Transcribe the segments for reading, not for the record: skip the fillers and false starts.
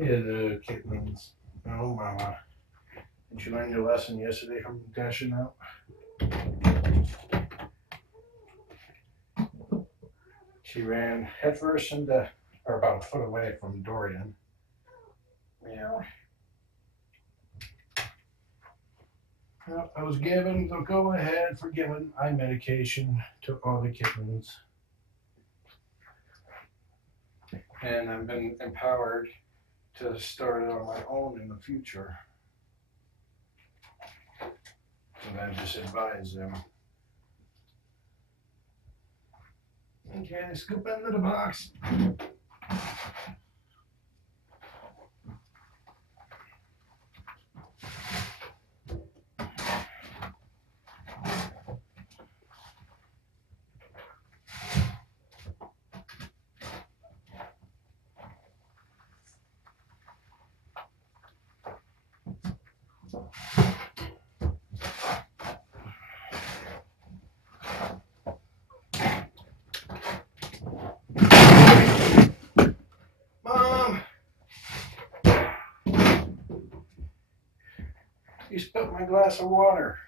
Hello, kittens. Oh, mama. Did you learn your lesson yesterday from dashing out? She ran headfirst into, or about a foot away from Dorian. Meow. Well, I was given the go-ahead for giving eye medication to all the kittens. And I've been empowered to start it on my own in the future. And I just advise them. Okay, scoop into the box. Mom! You spilled my glass of water.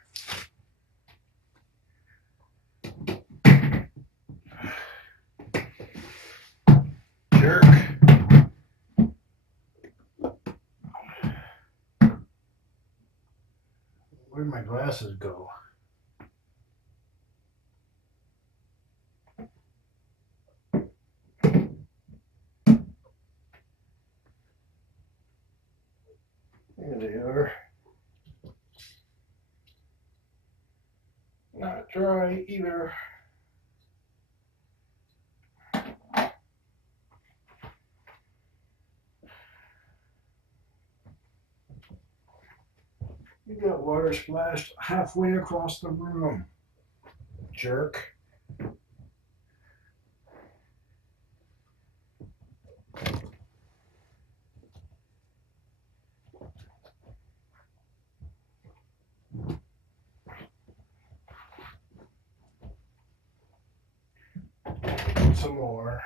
Jerk. Where'd my glasses go? There they are. Not dry either. You got water splashed halfway across the room. Jerk. Some more.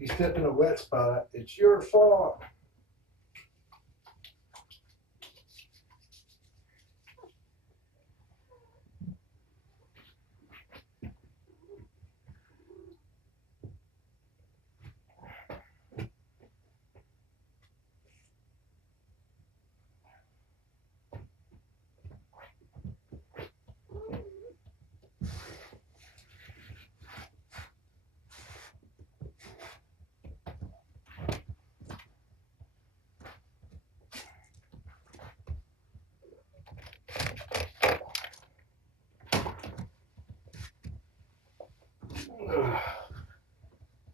You step in a wet spot, it's your fault.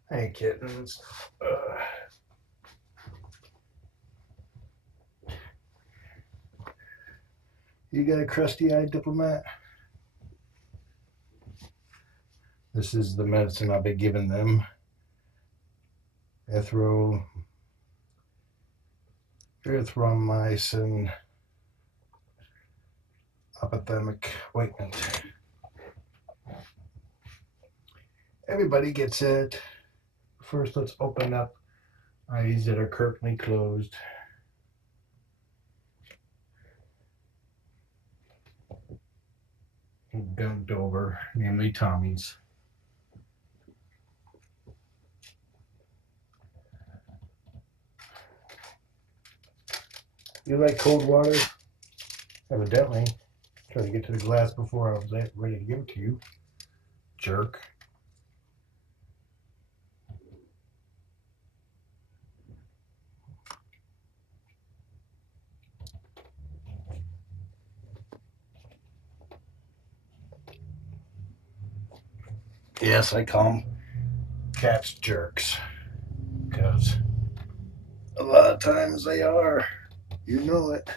Hey, kittens. You got a crusty-eyed diplomat? This is the medicine I'll be giving them. Erythromycin ophthalmic ointment. Everybody gets it. First, let's open up eyes that are currently closed. Gunked over, namely Tommy's. You like cold water? Evidently. Tried to get to the glass before I was ready to give it to you. Jerk. Yes, I call them cats jerks. Because a lot of times they are. You know it.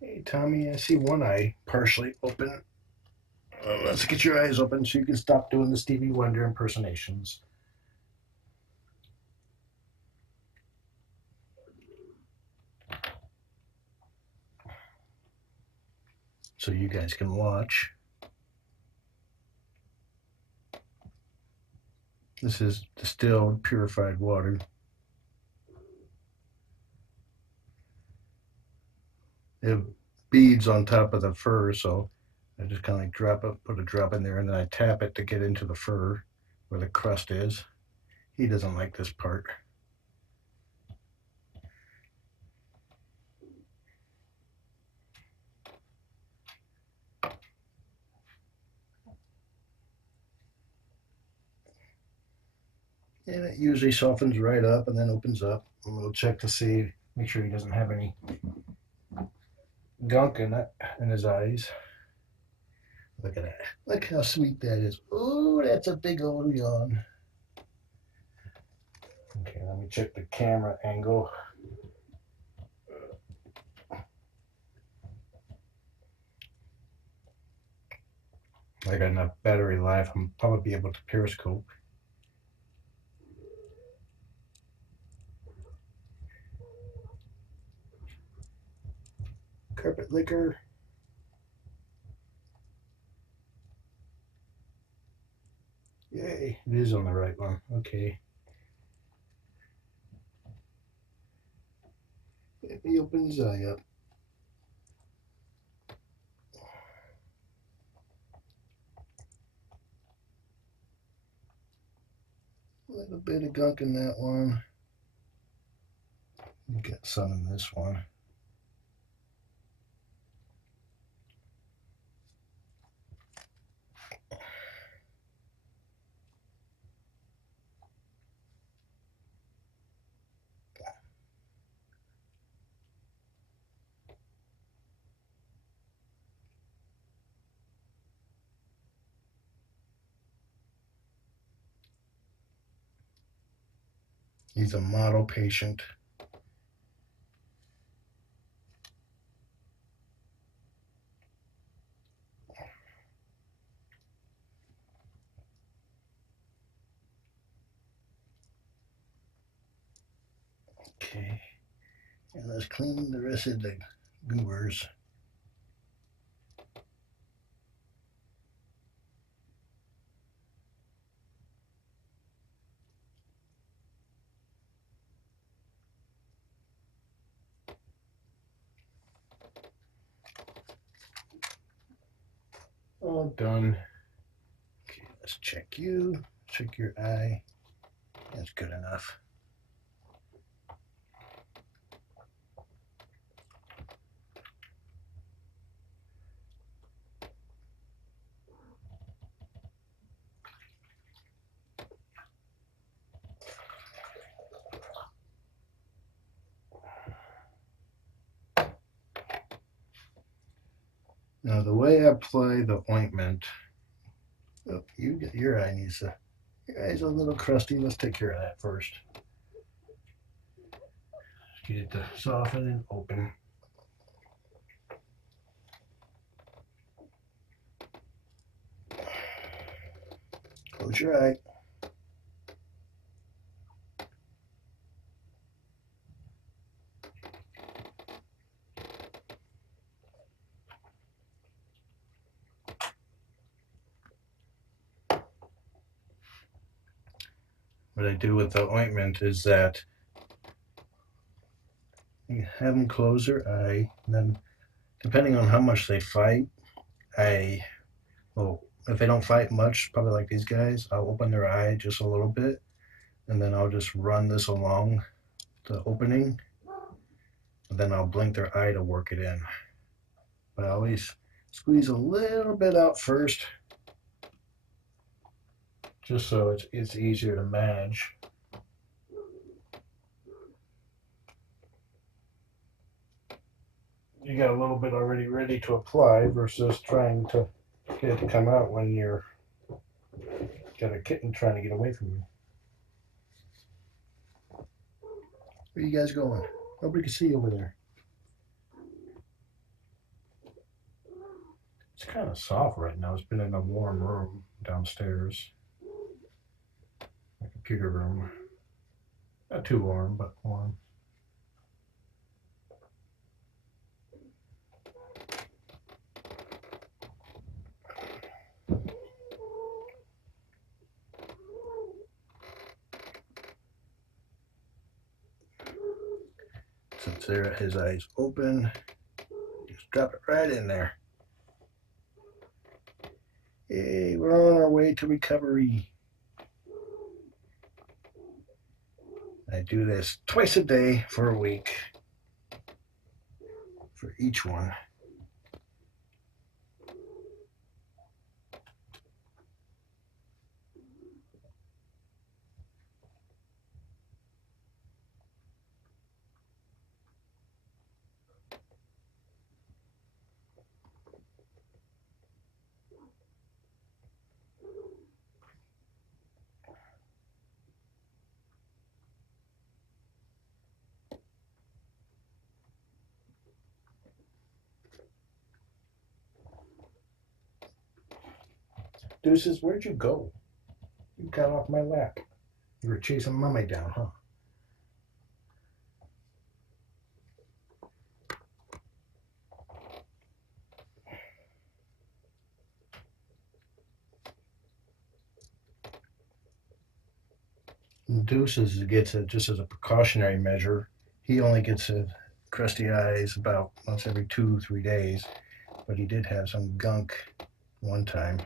Hey, Tommy, I see one eye partially open. Let's get your eyes open so you can stop doing the Stevie Wonder impersonations. So you guys can watch. This is distilled, purified water. It beads on top of the fur, so I just kind of like drop it, put a drop in there, and then I tap it to get into the fur where the crust is. He doesn't like this part. And it usually softens right up and then opens up. And we'll check to see, make sure he doesn't have any gunk in it, in his eyes. Look at that. Look how sweet that is. Oh, that's a big old yawn. Okay, let me check the camera angle. I got enough battery life. I'm probably be able to Periscope. Carpet liquor. Yay, it is on the right one. Okay. Let me open his eye up. A little bit of gunk in that one. Get some in this one. He's a model patient. Okay. And let's clean the rest of the goobers. All done. Okay, let's check you. Check your eye. That's good enough. Now the way I apply the ointment, oh, your eye needs to, your eye's a little crusty. Let's take care of that first. Get it to soften and open. Close your eye. What I do with the ointment is that you have them close their eye, and then depending on how much they fight, I well, if they don't fight much, probably like these guys, I'll open their eye just a little bit, and then I'll just run this along the opening, and then I'll blink their eye to work it in. But I always squeeze a little bit out first, just so it's easier to manage. You got a little bit already ready to apply versus trying to get it to come out when you're got a kitten trying to get away from you. Where you guys going? Nobody can see you over there. It's kind of soft right now. It's been in a warm room downstairs, my computer room. Not too warm, but warm. Since there, his eyes open, just drop it right in there. Hey, we're on our way to recovery. I do this twice a day for a week for each one. Deuces, where'd you go? You got off my lap. You were chasing Mommy down, huh? Deuces gets it just as a precautionary measure. He only gets a crusty eyes about once every 2, 3 days, but he did have some gunk one time.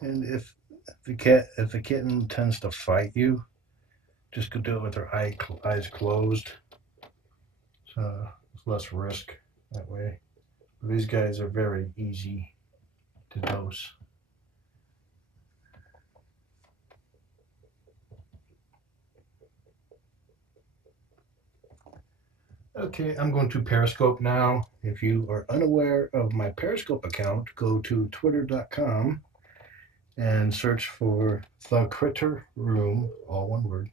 And if the kitten tends to fight you, just go do it with their eyes closed. So it's less risk that way. These guys are very easy to dose. Okay, I'm going to Periscope now. If you are unaware of my Periscope account, go to twitter.com and search for The Critter Room, all one word.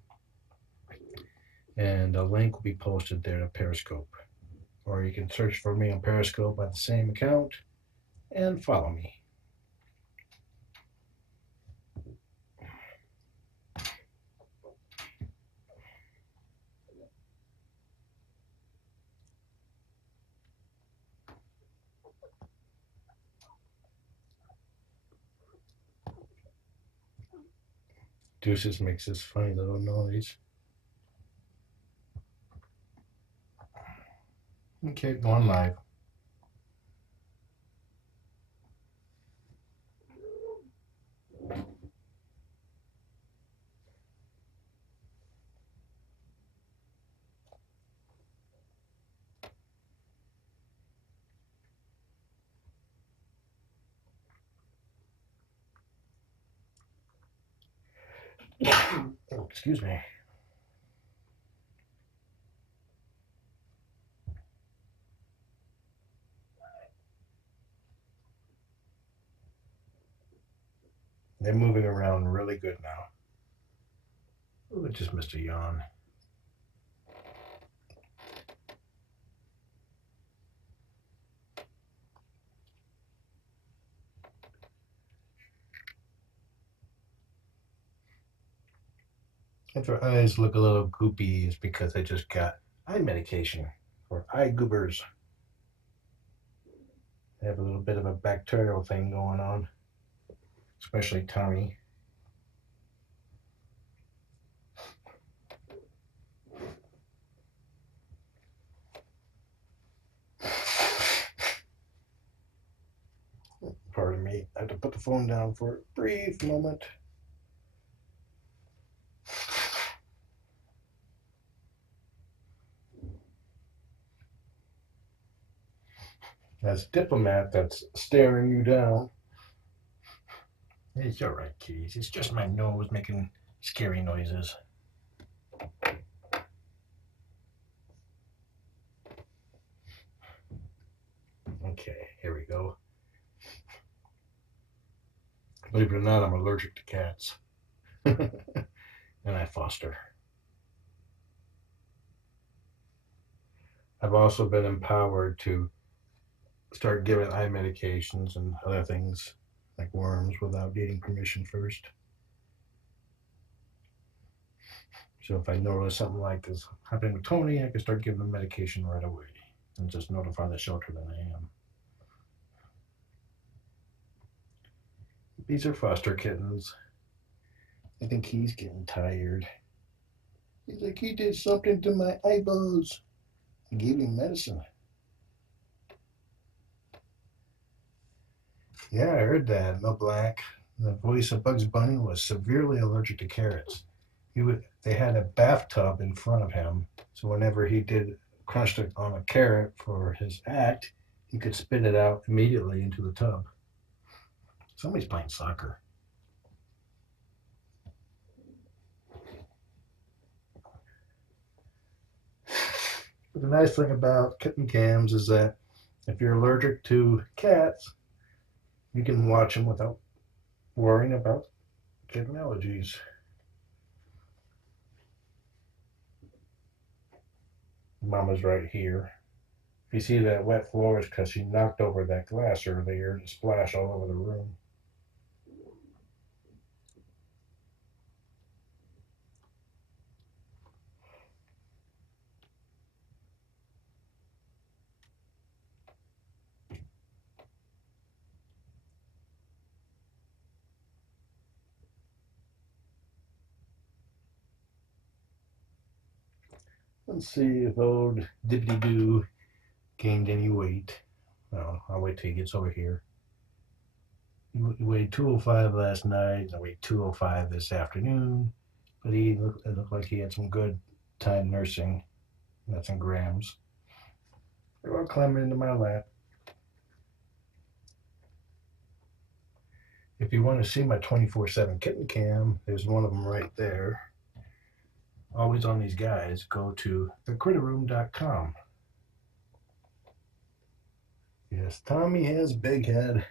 And a link will be posted there to Periscope. Or you can search for me on Periscope by the same account and follow me. Deuces makes this funny little noise. Okay, going live. Oh, excuse me. They're moving around really good now. Oh, I just missed a yawn. If their eyes look a little goopy, it's because they just got eye medication for eye goobers. They have a little bit of a bacterial thing going on, especially Tommy. Pardon me, I have to put the phone down for a brief moment. That's Diplomat that's staring you down. It's all right, kitties. It's just my nose making scary noises. Okay, here we go. Believe it or not, I'm allergic to cats. And I foster. I've also been empowered to start giving eye medications and other things like worms without needing permission first. So if I notice something like this happening with Tony, I can start giving him medication right away and just notify the shelter that I am. These are foster kittens. I think he's getting tired. He's like, he did something to my eyeballs. I gave him medicine. Yeah, I heard that. No Black, the voice of Bugs Bunny, was severely allergic to carrots. They had a bathtub in front of him, so whenever he did crunched it on a carrot for his act, he could spit it out immediately into the tub. Somebody's playing soccer. But the nice thing about kitten cams is that if you're allergic to cats, you can watch them without worrying about getting allergies. Mama's right here. If you see that wet floor, it's because she knocked over that glass earlier and it splashed all over the room. Let's see if old Dippity Doo gained any weight. Well, I'll wait till he gets over here. He weighed 205 last night. I weighed 205 this afternoon. But it looked like he had some good time nursing. That's in grams. They were climbing into my lap. If you want to see my 24/7 kitten cam, there's one of them right there. Always on these guys, go to thecritterroom.com. Yes, Tommy has a big head.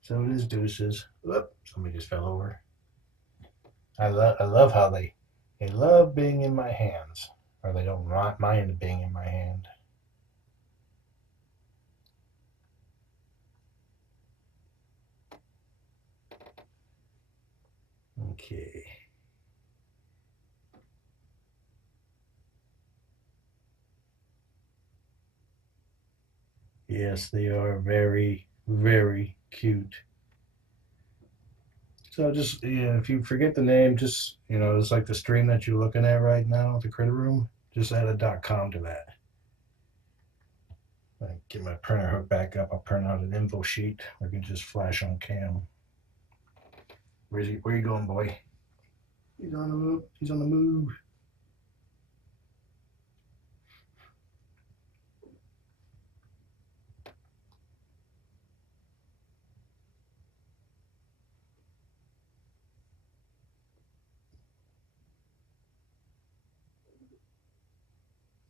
So does Deuces. Whoop, somebody just fell over. I love how they love being in my hands, or they don't mind being in my hand. Okay. Yes, they are very, very cute. So just yeah, if you forget the name, just it's like the stream that you're looking at right now, the Critter Room. Just add a .com to that. I get my printer hook back up. I'll print out an info sheet. I can just flash on cam. Where's he? Where you going, boy? He's on the move. He's on the move.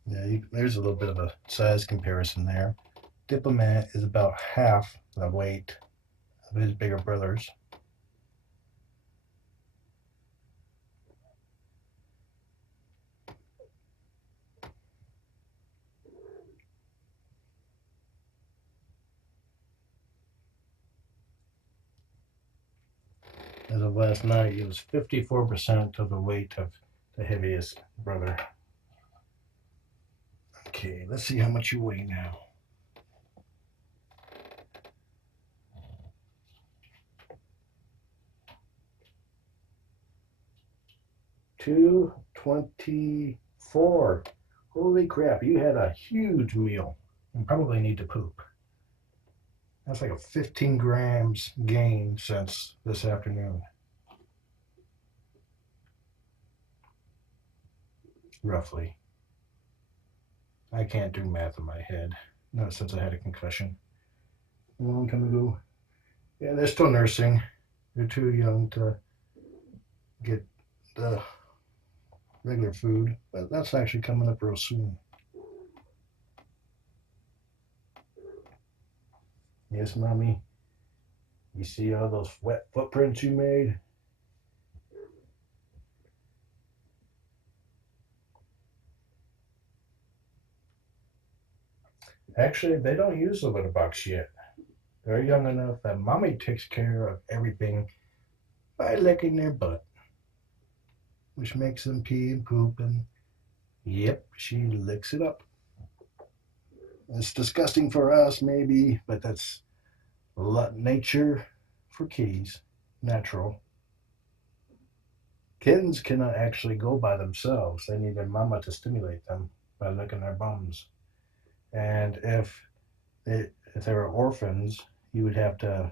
Yeah, there's a little bit of a size comparison there. Diplomat is about half the weight of his bigger brothers. As of last night, he was 54% of the weight of the heaviest brother. Okay, let's see how much you weigh now. 224. Holy crap, you had a huge meal and probably need to poop. That's like a 15 grams gain since this afternoon. Roughly. I can't do math in my head. Not since I had a concussion a long time ago. Yeah, they're still nursing. They're too young to get the regular food, but that's actually coming up real soon. Yes, mommy. You see all those wet footprints you made? Actually, they don't use the litter box yet. They're young enough that mommy takes care of everything by licking their butt, which makes them pee and poop, and yep, she licks it up. It's disgusting for us, maybe, but that's nature for kitties. Natural. Kittens cannot actually go by themselves. They need their mama to stimulate them by licking their bums. And if they were orphans, you would have to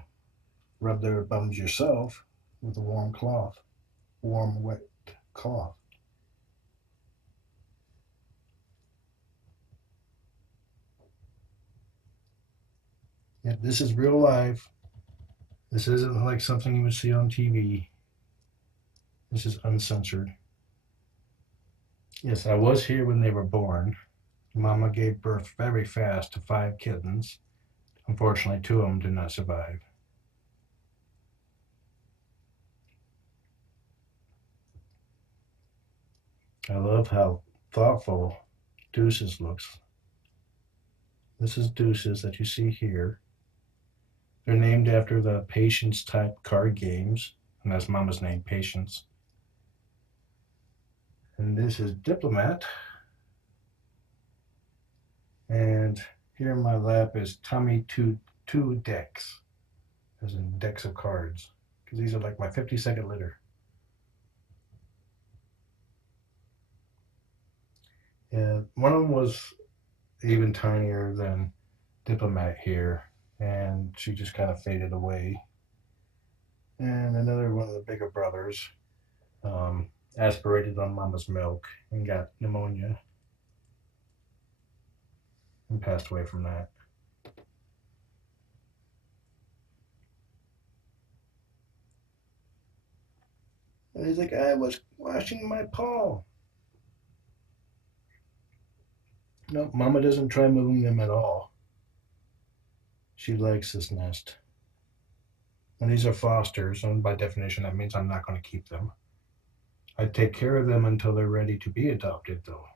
rub their bums yourself with a warm cloth, warm, wet cloth. Yeah, this is real life. This isn't like something you would see on TV. This is uncensored. Yes, I was here when they were born. Mama gave birth very fast to 5 kittens. Unfortunately, 2 of them did not survive. I love how thoughtful Deuces looks. This is Deuces that you see here. They're named after the Patience type card games, and that's Mama's name, Patience. And this is Diplomat. And here in my lap is Tommy two decks, as in decks of cards, because these are like my 50-second litter. And one of them was even tinier than Diplomat here, and she just kind of faded away. And another one of the bigger brothers aspirated on Mama's milk and got pneumonia and passed away from that. And he's like, I was washing my paw. No, Mama doesn't try moving them at all. She likes this nest. And these are fosters, and by definition, that means I'm not going to keep them. I take care of them until they're ready to be adopted, though.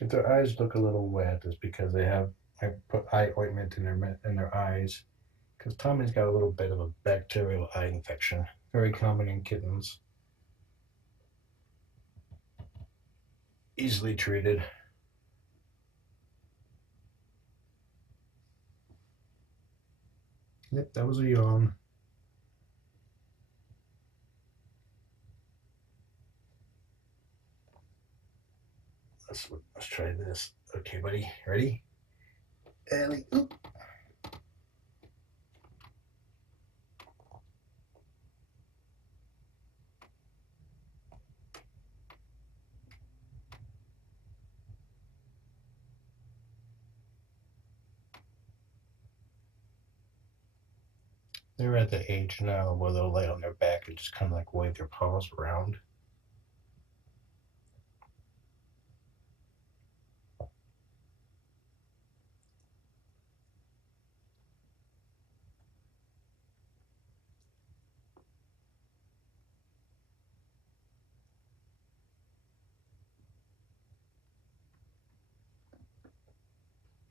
If their eyes look a little wet, it's because I put eye ointment in their eyes. Because Tommy's got a little bit of a bacterial eye infection, very common in kittens. Easily treated. Yep, that was a yawn. Let's try this. Okay, buddy, ready? Ellie, oop. They're at the age now where they'll lay on their back and just kind of like wave their paws around.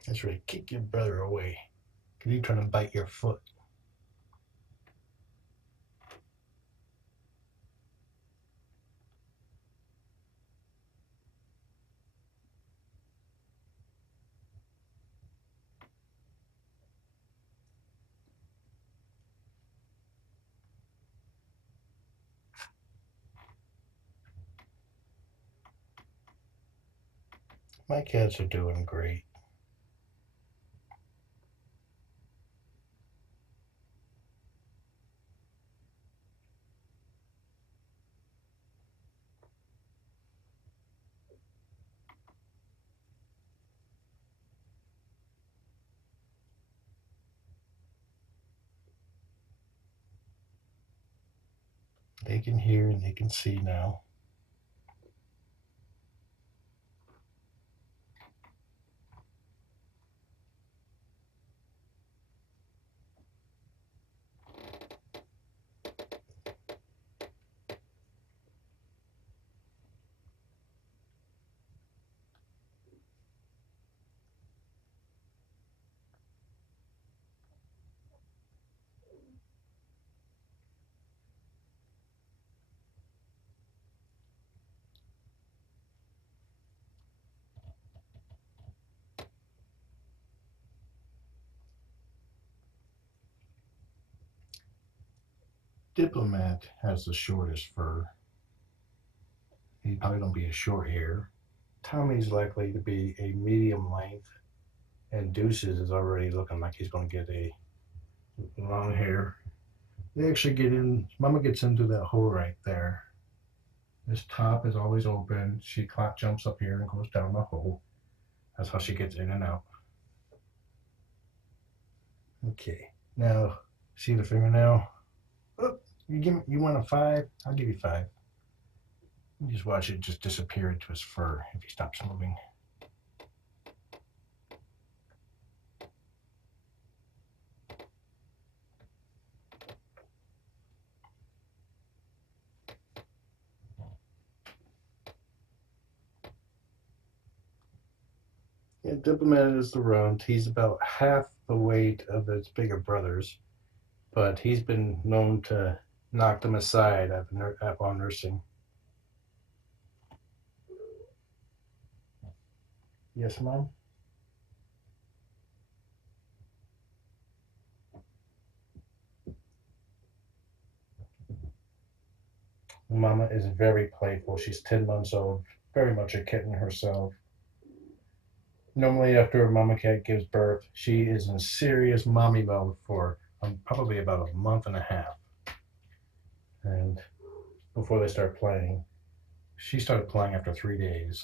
That's right, kick your brother away. Because he's trying to bite your foot. My cats are doing great. They can hear and they can see now. Diplomat has the shortest fur. He probably don't be a short hair. Tommy's likely to be a medium length, and Deuces is already looking like he's going to get a long hair. They actually get in. Mama gets into that hole right there. This top is always open. She jumps up here and goes down the hole. That's how she gets in and out. Okay. Now, see the fingernail? Oh, you want a 5? I'll give you 5. You just watch it just disappear into his fur if he stops moving. Yeah, Diplomat is the runt. He's about half the weight of his bigger brothers, but he's been known to knock them aside while nursing. Yes, Mom? Mama is very playful. She's 10 months old, very much a kitten herself. Normally, after a mama cat gives birth, she is in serious mommy mode for probably about a month and a half. And before they start playing, she started playing after 3 days.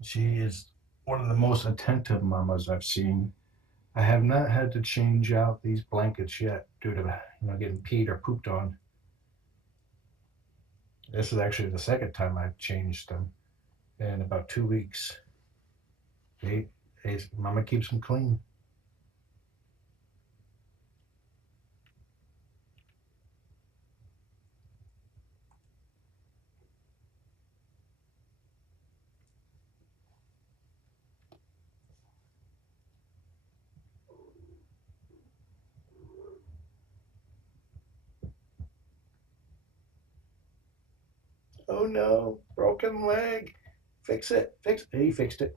She is one of the most attentive mamas I've seen. I have not had to change out these blankets yet due to getting peed or pooped on. This is actually the second time I've changed them in about 2 weeks. They, Mama keeps them clean. Oh no, broken leg. Fix it. Fix it. He fixed it.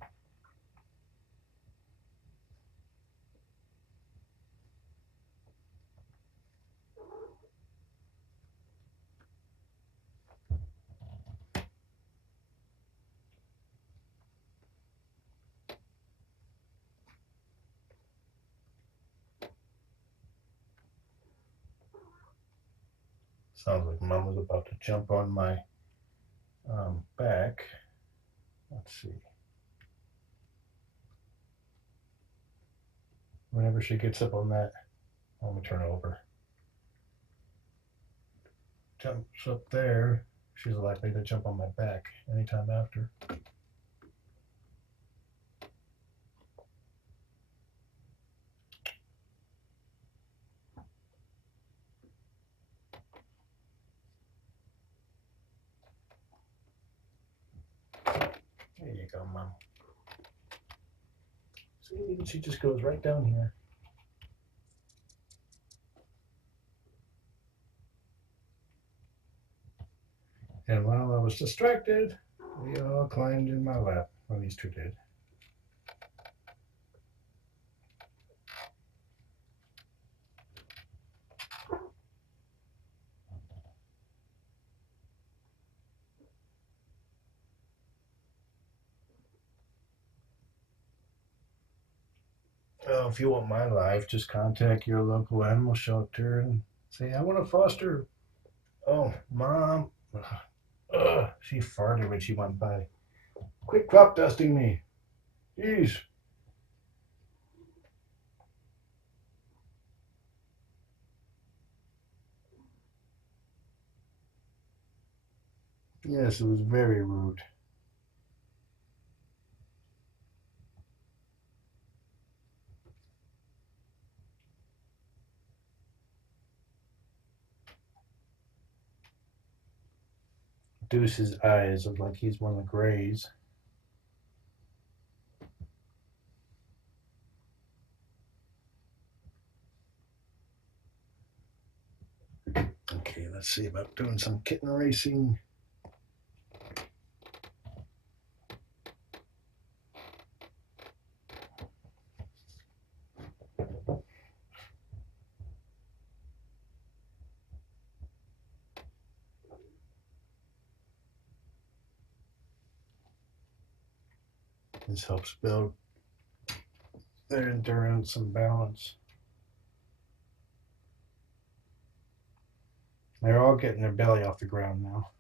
Sounds like Mama's about to jump on my back. Let's see. Whenever she gets up on that, let me turn over. Jumps up there, she's likely to jump on my back anytime after. There you go, Mom. See, she just goes right down here. And while I was distracted, They all climbed in my lap. Well, these two did. If you want my life, just contact your local animal shelter and say, I want to foster. Oh, Mom. She farted when she went by. Quit crop dusting me. Jeez. Yes, it was very rude. Deuce's eyes look like he's one of the grays. Okay, let's see about doing some kitten racing. This helps build their endurance and balance. They're all getting their belly off the ground now.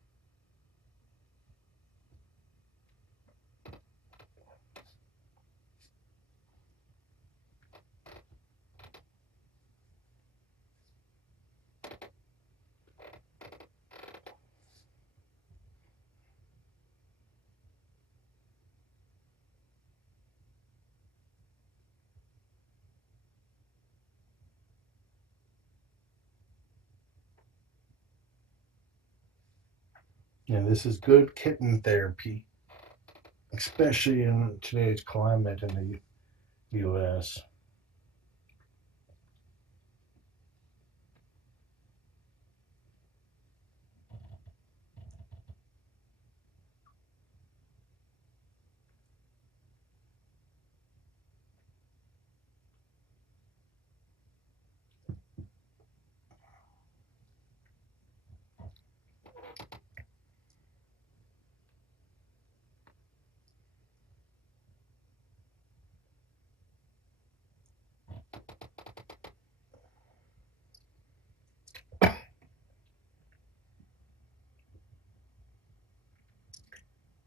Yeah, this is good kitten therapy, especially in today's climate in the U.S.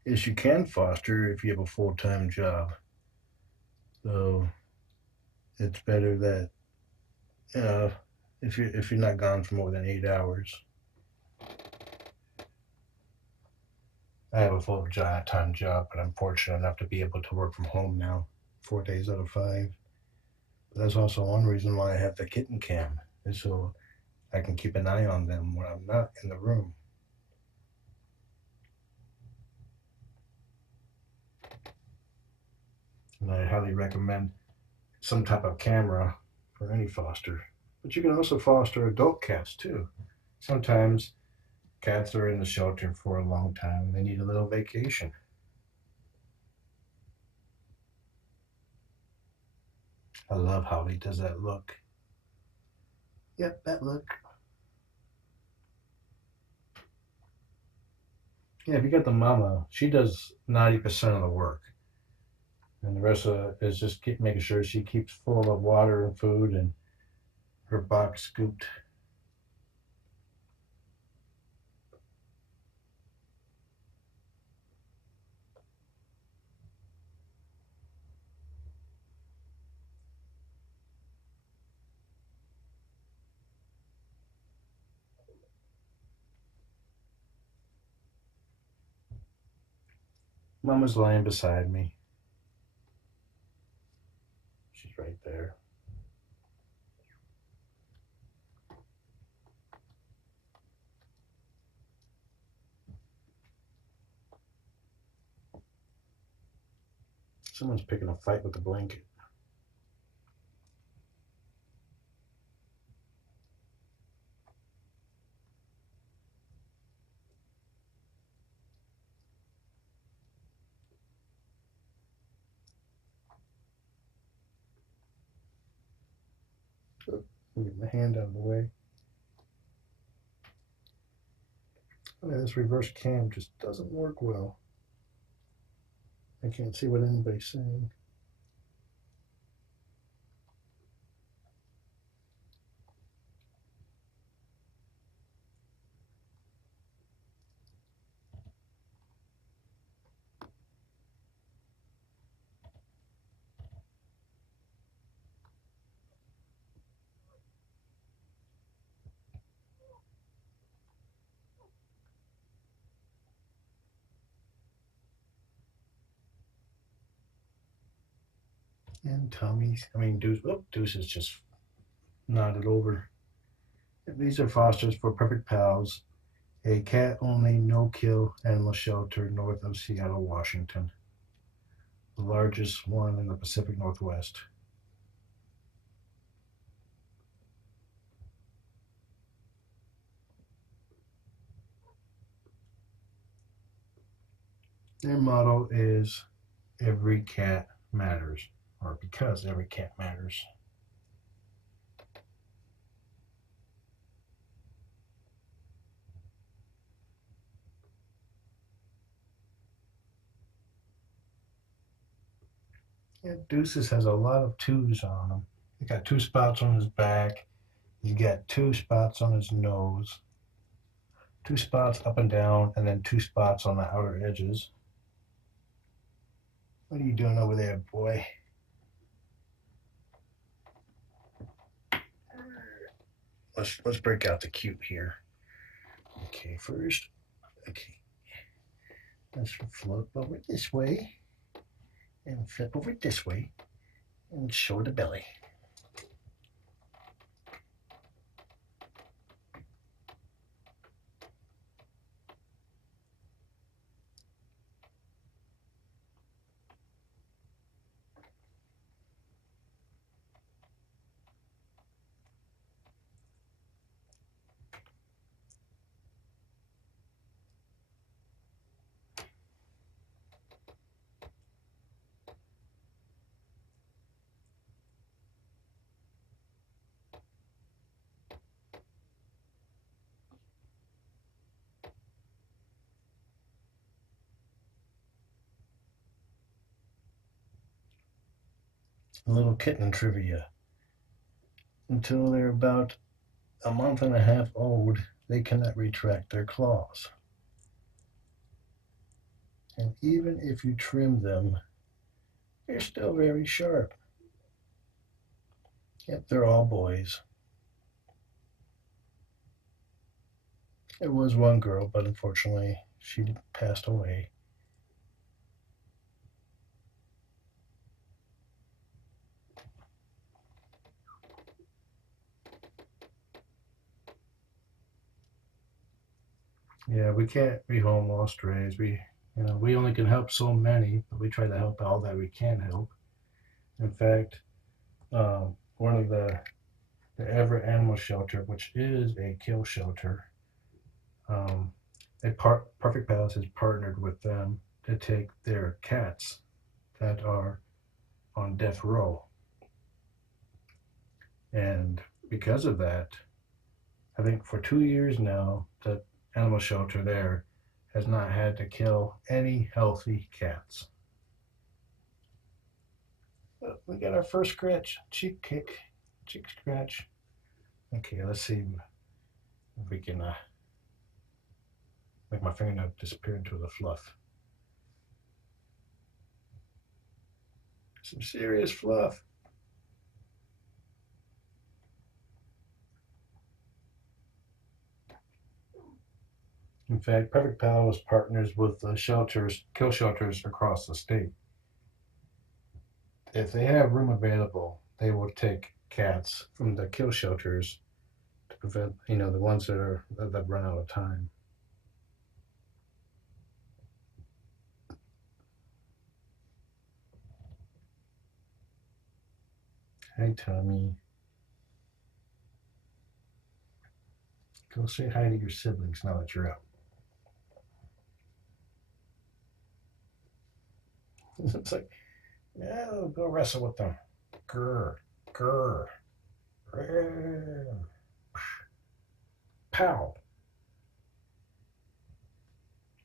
Yes, you can foster if you have a full-time job. So it's better that if you're not gone for more than 8 hours. I have a full-time job, but I'm fortunate enough to be able to work from home now, 4 days out of 5. But that's also one reason why I have the kitten cam, is so I can keep an eye on them when I'm not in the room. And I highly recommend some type of camera for any foster. But you can also foster adult cats too. Sometimes cats are in the shelter for a long time and they need a little vacation. I love how he does that look. Yep, that look. Yeah, if you got the mama, she does 90% of the work. And the rest of it is just keep making sure she keeps full of water and food and her box scooped. Mama's laying beside me. She's right there. Someone's picking a fight with the blanket. Oh, get my hand out of the way. Oh, yeah, this reverse cam just doesn't work well. I can't see what anybody's saying. And Deuces just nodded over. These are fosters for Purrfect Pals, a cat-only, no-kill animal shelter north of Seattle, Washington, the largest one in the Pacific Northwest. Their motto is "Every cat matters," or because every cat matters. Yeah, Deuces has a lot of twos on him. He got 2 spots on his back. He's got 2 spots on his nose, 2 spots up and down, and then 2 spots on the outer edges. What are you doing over there, boy? Let's break out the cute here. Okay, first. Okay, let's flip over this way and flip over this way and show the belly. A little kitten trivia. Until they're about a month and a half old, they cannot retract their claws. And even if you trim them, they're still very sharp. Yep, they're all boys. There was one girl, but unfortunately, she passed away. Yeah, we can't rehome all strays. We only can help so many, but we try to help all that we can help. In fact, one of the Everett Animal Shelter, which is a kill shelter, um, Purrfect Pals has partnered with them to take their cats that are on death row, and because of that, I think for 2 years now, the animal shelter there has not had to kill any healthy cats. We got our first scratch, cheek kick, cheek scratch. Okay, let's see if we can make my fingernail disappear into the fluff. Some serious fluff. In fact, Purrfect Pals partners with kill shelters across the state. If they have room available, they will take cats from the kill shelters to prevent, the ones that run out of time. Hi, Tommy. Go say hi to your siblings now that you're out. It's like, yeah, go wrestle with them. Grr, grr, Pow.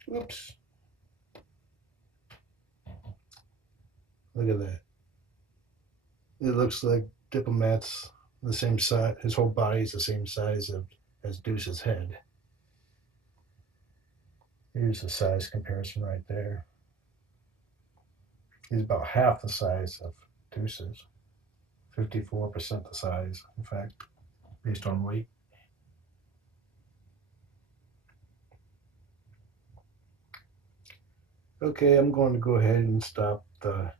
Whoops. Look at that. It looks like Diplomat's the same size. His whole body is the same size as Deuce's head. Here's the size comparison right there. He's about half the size of Deuce's. 54% the size, in fact, based on weight. Okay, I'm going to go ahead and stop the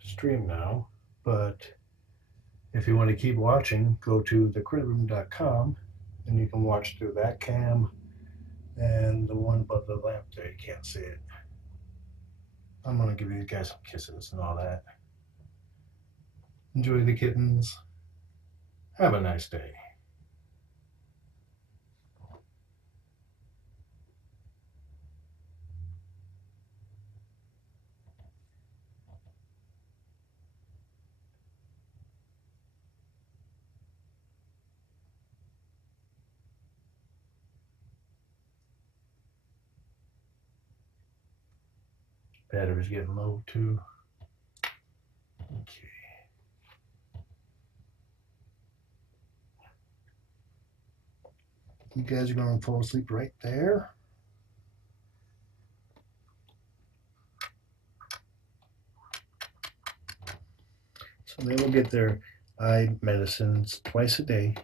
stream now, but if you want to keep watching, go to thecritterroom.com and you can watch through that cam and the one above the lamp there. You can't see it. I'm going to give you guys some kisses and all that. Enjoy the kittens. Have a nice day. Battery's getting low too. Okay. You guys are going to fall asleep right there. So they will get their eye medicines twice a day,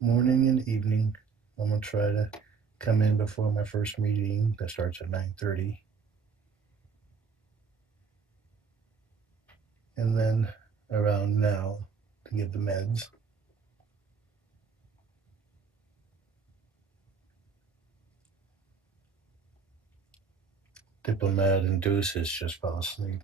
morning and evening. I'm going to try to come in before my first meeting that starts at 9:30. And then around now to give the meds. Diplomat and Deuces just fell asleep.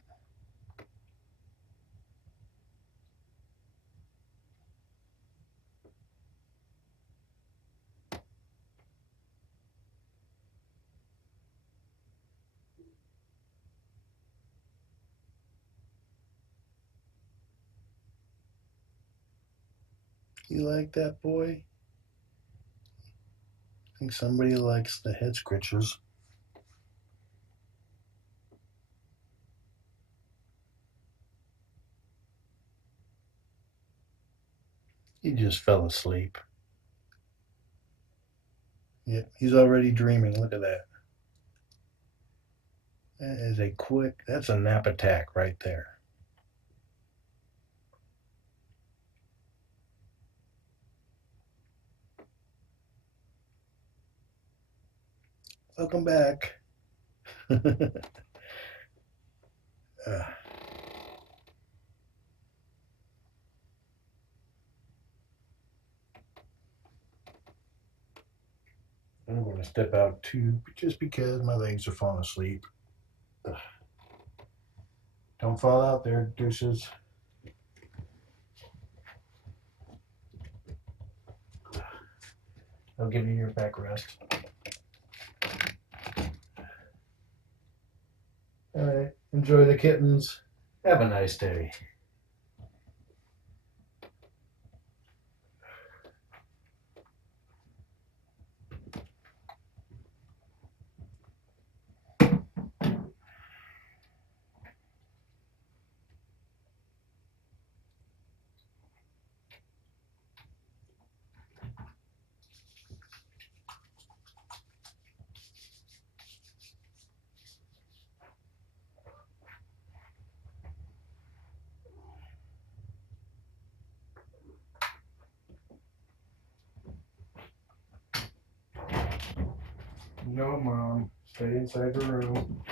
You like that, boy? I think somebody likes the head scritches. He just fell asleep. Yep, he's already dreaming. Look at that. That is that's a nap attack right there. Welcome back. I'm going to step out too, just because my legs are falling asleep. Don't fall out there, Deuces. I'll give you your back rest. All right, enjoy the kittens. Have a nice day. No, Mom. Stay inside the room.